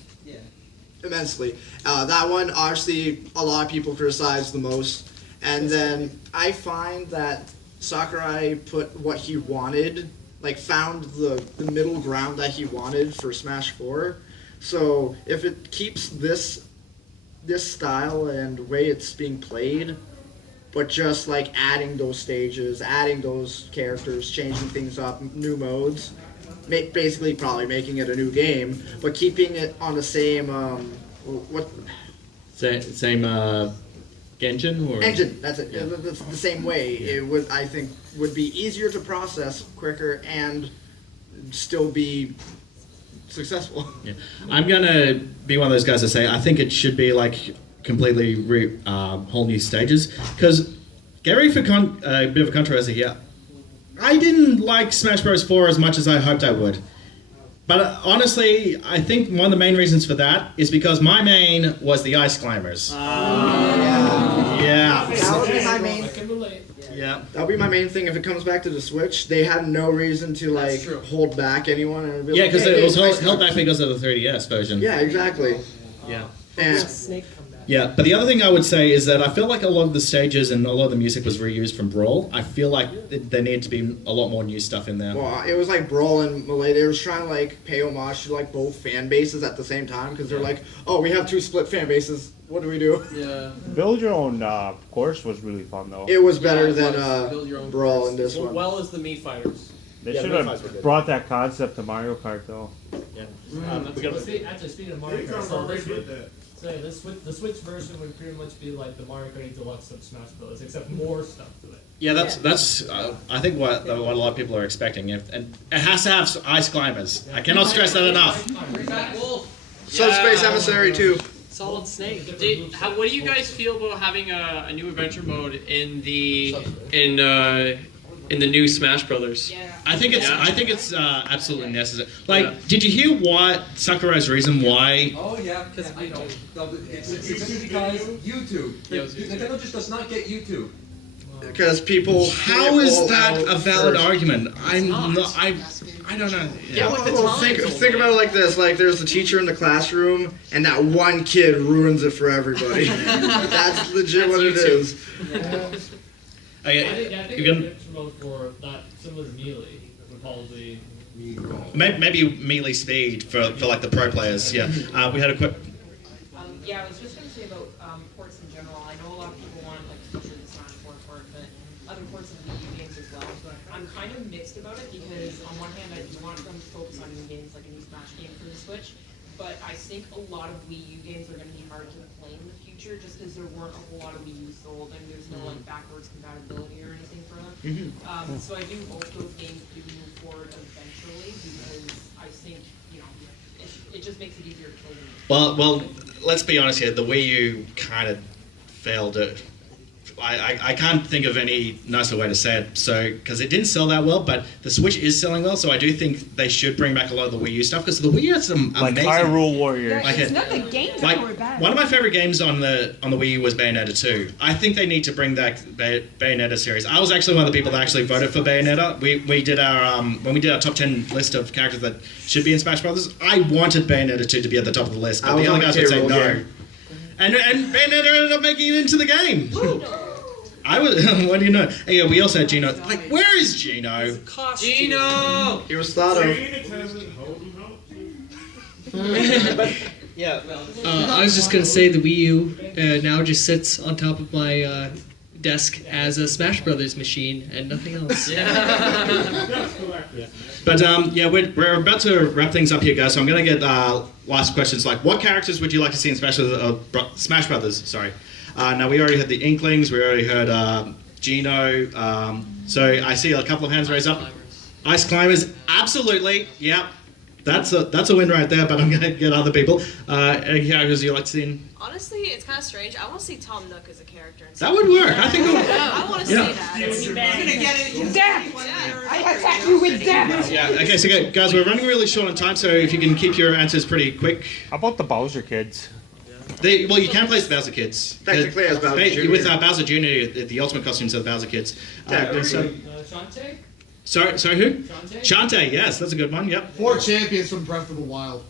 immensely. That one, obviously, a lot of people criticize the most. And then I find that Sakurai put what he wanted, like found the middle ground that he wanted for Smash 4. So if it keeps this style and way it's being played, but just like adding those stages, adding those characters, changing things up, new modes, basically probably making it a new game, but keeping it on the same Same engine or engine. That's it. Yeah. The same way. It would, I think, would be easier to process, quicker, and still be successful. Yeah. I'm gonna be one of those guys that say I think it should be like completely whole new stages, because get ready for a bit of a controversy here. I didn't like Smash Bros. 4 as much as I hoped I would. But honestly, I think one of the main reasons for that is because my main was the Ice Climbers. Yeah. That would be my main. Yeah. Yeah. That'll be my main thing. If it comes back to the Switch, they had no reason to like hold back anyone. And be Yeah, like, because hey, it was nice held back guys. because of the 3DS version. Yeah, exactly. Yeah. And Yeah, but the other thing I would say is that I feel like a lot of the stages and a lot of the music was reused from Brawl. I feel like there needed to be a lot more new stuff in there. well, it was like Brawl and Melee. They were trying to like pay homage to like both fan bases at the same time because they're like, oh, we have two split fan bases. What do we do? Yeah. Build your own course was really fun though. It was better Yeah, than Build your own Brawl course. in this one. Well as the Mii Fighters. They Yeah, should Mii Fights were have good. brought that concept to Mario Kart though. Yeah. Actually, speaking of Mario Kart, so the Switch version would pretty much be like the Mario Kart 8 Deluxe of Smash Bros, except more stuff to it. Yeah, that's I think what a lot of people are expecting. And it has to have ice climbers. I cannot stress that enough. Subspace Emissary 2. Solid Snake. What do you guys feel about having a new adventure mode in the new Smash Brothers? I think it's absolutely necessary. Like, did you hear what Sakurai's reason why? Oh yeah, because I know. It's because YouTube. Nintendo just does not get YouTube. Because people. How is that a valid argument? I don't know. Well, think about it like this: like, there's the teacher in the classroom, and that one kid ruins it for everybody. That's legit what it is. I think the adventure mode for that similar to Melee would probably. Maybe melee speed for like the pro players. Yeah. We had a quick. Yeah, I was just going to say about ports in general. I know a lot of people want, like, especially the Smash 4 port, but other ports of the Wii U games as well. I'm kind of mixed about it because on one hand, I do want them to focus on new games, like a new Smash game for the Switch, but I think a lot of Wii U games are going to be hard to play in the future just because there weren't a whole lot of Wii U sold and there's no, like, backwards compatibility or anything for them. So I do hope those games do move forward eventually because I think, you know, it just makes it easier to play them. Well, let's be honest here. The Wii U kind of failed it. I can't think of any nicer way to say it. So, because it didn't sell that well, but the Switch is selling well. So I do think they should bring back a lot of the Wii U stuff because the Wii U has some like amazing. Hyrule Warriors. It's not the games Like that were bad. one of my favorite games on the Wii U was Bayonetta 2. I think they need to bring that Bayonetta series. I was actually one of the people that actually voted for Bayonetta. We did our when we did our top 10 list of characters that should be in Smash Brothers. I wanted Bayonetta 2 to be at the top of the list, but the other guys would say no. And Bayonetta ended up making it into the game. I was. What do you know? Hey, yeah, we also had Gino. Like, where is Gino? Gino! He was thought of. Yeah. I was just gonna say the Wii U now just sits on top of my desk as a Smash Brothers machine and nothing else. But yeah, we're about to wrap things up here, guys. So I'm gonna get last questions. Like, what characters would you like to see in Smash Brothers? Sorry. Now we already had the Inklings. We already heard Gino. So I see a couple of hands raised up. Ice Climbers, absolutely. Yep. That's a win right there, but I'm going to get other people. Any characters you like to see in? Honestly, it's kind of strange. I want to see Tom Nook as a character. That would work. I think it would. I want to see that. Death! I attack you with death! Yeah, okay, so guys, we're running really short on time, so if you can keep your answers pretty quick. How about the Bowser kids? Well, you can play as the Bowser kids. Technically as Bowser Jr. With Bowser Jr., the ultimate costumes of the Bowser kids. Shantae? Sorry, who? Shantae, yes, that's a good one, yep. 4 champions from Breath of the Wild.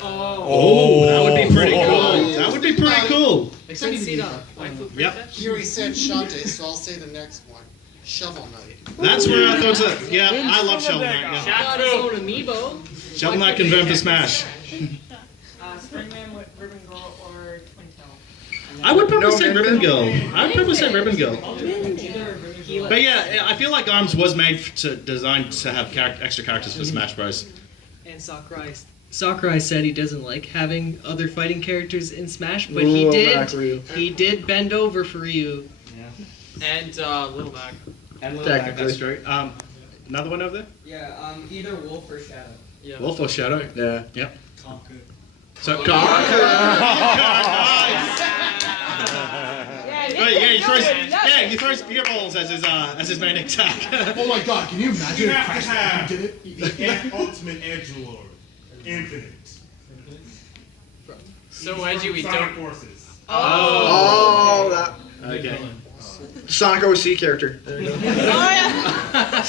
Oh, that would be pretty cool. That would be pretty cool. Except Yep. Yuri said Shantae, so I'll say the next one. Shovel Knight. That's where I thought. Yeah, I love Shovel Knight. Yeah. Got his own amiibo. Shovel Knight confirmed for Smash. Springman with Ribbon Girl or Twin Tail. I would probably say Ribbon Girl. I would probably say Ribbon Girl. But yeah, I feel like ARMS was designed to have extra characters for Smash Bros. And Sakurai said he doesn't like having other fighting characters in Smash, but he did bend over for Ryu. Yeah. And Little Mac. And Little Mac, that's true. Another one over there? Yeah, either Wolf or Shadow. Yeah. Wolf or Shadow? Yeah. Yep. Conquer. So he throws spearballs as his main attack. Oh my god, can you imagine You if have Crash to have did it? the ultimate edgelord. Infinite. So edgy we Sonic don't. Forces. Oh, that. Okay. Sonic OC character. Oh yeah.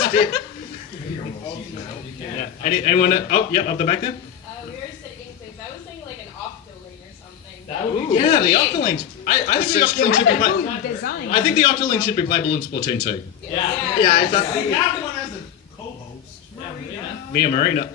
Yeah. Anyone? Oh, yep, up the back there. We already said Inklings. I was thinking like an Octoling or something. Yeah, the Octolings. I think the Octoling should be played. Design. I think the Octoling should be playable in Splatoon 2. Yeah, I thought. We have one as a co-host. Me and Marina.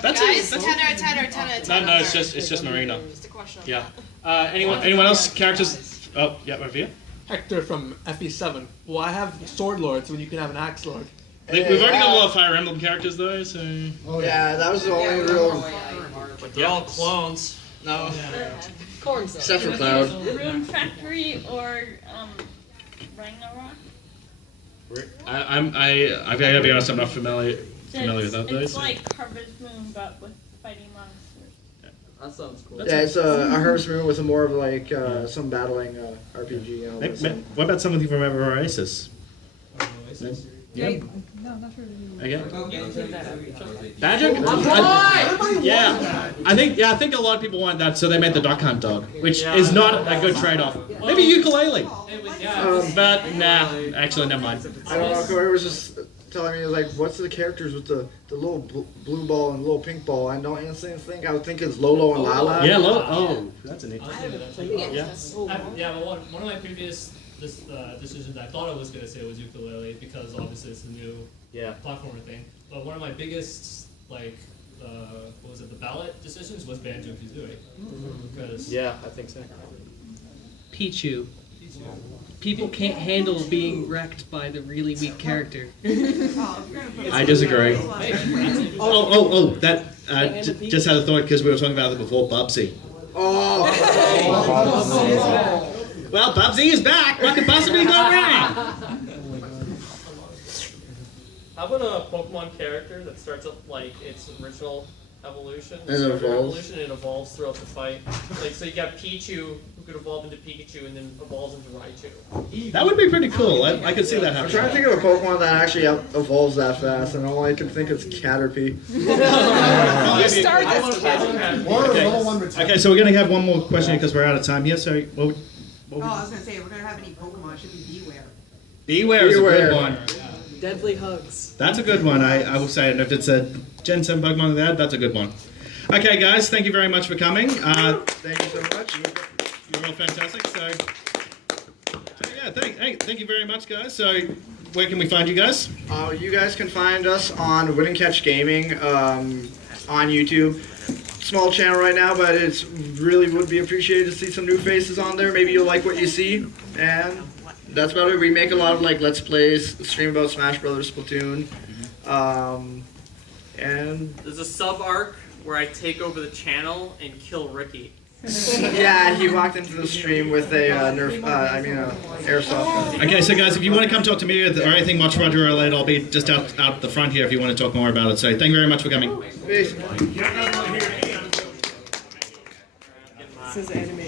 That's Guys, it. 10 out of 10 or 10 out of 10. No, it's just Marina. Just a question. Yeah. Anyone else? Characters? Oh, yeah, over here. Hector from FE7. Why have sword lords when you can have an axe lord? We've already got a lot of Fire Emblem characters though, so. Oh yeah, that was the only real. But they're all clones. No. Corns. Except for Cloud. Rune Factory or Ragnarok. I've got to be honest, I'm not familiar with those. It's like Harvest Moon, but with fighting monsters. That sounds cool. Yeah, it's a Harvest Moon with a more of like some battling RPG. You know, What about something from Oasis? Yeah. No, not really. Okay. Badger? Yeah. I think a lot of people want that, so they made the Duck Hunt dog, which is not a good trade-off. Maybe ukulele. But nah, actually, never mind. I don't know. Whoever was just telling me like, what's the characters with the little blue ball and little pink ball? I don't instantly think. I would think it's Lolo and Lala. Yeah, Lolo. Oh, that's a neat. Yeah, well, one of my previous decisions, I thought I was going to say was ukulele because obviously it's the new platformer thing. But one of my biggest the ballot decisions was Banjo-Kazooie. Because yeah, I think so. Pichu. People can't handle being wrecked by the really weak character. I disagree. That just had a thought because we were talking about it before. Bubsy. Oh. Well, Bubsy is back. What could possibly go wrong? How about a Pokemon character that starts up like its original evolution, and it evolves. And it evolves throughout the fight. Like so, you got Pichu who could evolve into Pikachu and then evolves into Raichu. That would be pretty cool. I could see that happening. I'm trying to think of a Pokemon that actually evolves that fast, and all I can think is Caterpie. Okay, so we're gonna have one more question because we're out of time here. So, I was gonna say, if we're gonna have any Pokemon, it should be Beware. Beware is a good one. Deadly Hugs. That's a good one. I will say, and if it's a Gen 7 Pokemon like that, that's a good one. Okay, guys, thank you very much for coming. Thank you so much. You're all fantastic. So yeah, thank you very much, guys. So where can we find you guys? You guys can find us on Win and Catch Gaming on YouTube. Small channel right now, but it's really would be appreciated to see some new faces on there. Maybe you'll like what you see, and that's about it. We make a lot of like Let's Plays, stream about Smash Brothers, Splatoon, and there's a sub arc where I take over the channel and kill Ricky. Yeah, he walked into the stream with a airsoft. Okay, so guys, if you want to come talk to me or anything much Roger related, I'll be just out the front here if you want to talk more about it. So thank you very much for coming. Peace. This is anime.